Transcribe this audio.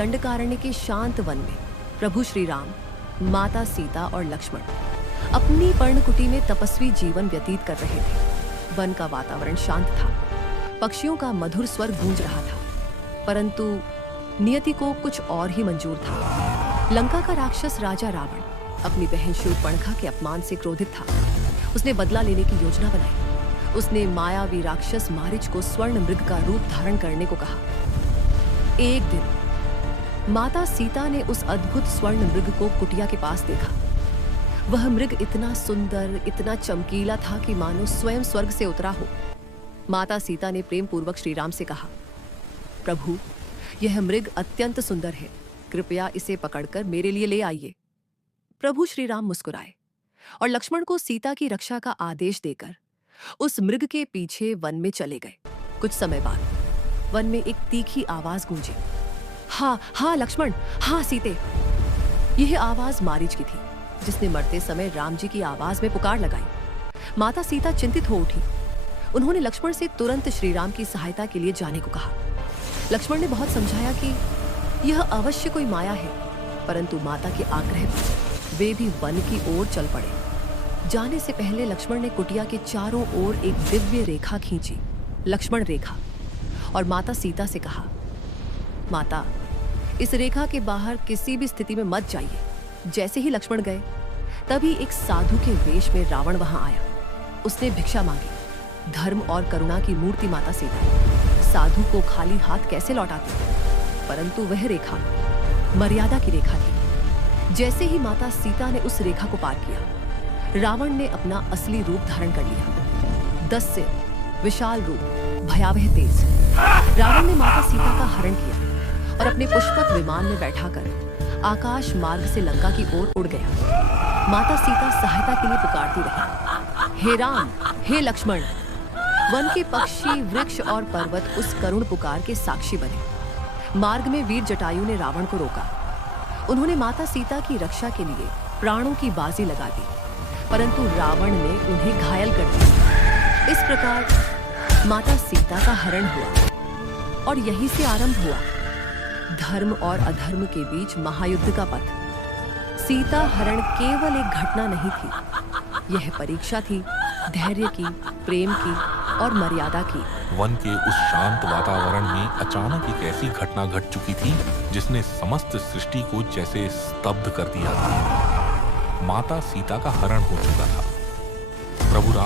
दंडकारण्य के शांत वन में प्रभु श्री राम, माता सीता और लक्ष्मण अपनी पर्णकुटी में तपस्वी जीवन व्यतीत कर रहे थे। वन का वातावरण शांत था, पक्षियों का मधुर स्वर गूंज रहा था, परंतु नियति को कुछ और ही मंजूर था। लंका का राक्षस राजा रावण अपनी बहन शूर्पणखा के अपमान से क्रोधित था। उसने बदला लेने की योजना बनाई। उसने मायावी राक्षस मारीच को स्वर्ण मृग का रूप धारण करने को कहा। एक दिन माता सीता ने उस अद्भुत स्वर्ण मृग को कुटिया के पास देखा। वह मृग इतना सुंदर, इतना चमकीला था कि मानो स्वयं स्वर्ग से उतरा हो। माता सीता ने प्रेम पूर्वक श्री राम से कहा, प्रभु, यह मृग अत्यंत सुंदर है, कृपया इसे पकड़कर मेरे लिए ले आइए। प्रभु श्री राम मुस्कुराए और लक्ष्मण को सीता की रक्षा का आदेश देकर उस मृग के पीछे वन में चले गए। कुछ समय बाद वन में एक तीखी आवाज गूंजी। हाँ हाँ लक्ष्मण, हाँ सीते। यह आवाज मारीच की थी, जिसने मरते समय राम जी की आवाज में पुकार लगाई। माता सीता चिंतित हो उठी। उन्होंने लक्ष्मण से तुरंत श्री राम की सहायता के लिए जाने को कहा। लक्ष्मण ने बहुत समझाया कि यह अवश्य कोई माया है, परंतु माता के आग्रह पर वे भी वन की ओर चल पड़े। जाने से पहले लक्ष्मण ने कुटिया के चारों ओर एक दिव्य रेखा खींची, लक्ष्मण रेखा, और माता सीता से कहा, माता, इस रेखा के बाहर किसी भी स्थिति में मत जाइए। जैसे ही लक्ष्मण गए, तभी एक साधु के वेश में रावण वहां आया। उसने भिक्षा मांगी। धर्म और करुणा की मूर्ति माता सीता साधु को खाली हाथ कैसे लौटाती, परंतु वह रेखा मर्यादा की रेखा थी। जैसे ही माता सीता ने उस रेखा को पार किया, रावण ने अपना असली रूप धारण कर लिया। 10 सिर, विशाल रूप, भयावह तेज। रावण ने माता सीता का हरण किया और अपने पुष्पक विमान में बैठाकर आकाश मार्ग से लंका की ओर उड़ गया। माता सीता सहायता के लिए पुकारती रही, हे राम, हे लक्ष्मण। वन के पक्षी, वृक्ष और पर्वत उस करुण पुकार के साक्षी बने। मार्ग में वीर जटायु ने रावण को रोका। उन्होंने माता सीता की रक्षा के लिए प्राणों की बाजी लगा दी, परंतु रावण ने उन्हें घायल कर दिया। इस प्रकार माता सीता का हरण हुआ और यहीं से आरंभ हुआ धर्म और अधर्म के बीच महायुद्ध का पथ। सीता हरण केवल एक घटना नहीं थी, यह परीक्षा थी धैर्य की, प्रेम की और मर्यादा की। वन के उस शांत वातावरण में अचानक एक ऐसी घटना घट चुकी थी जिसने समस्त सृष्टि को जैसे स्तब्ध कर दिया था। माता सीता का हरण हो चुका था। प्रभु राम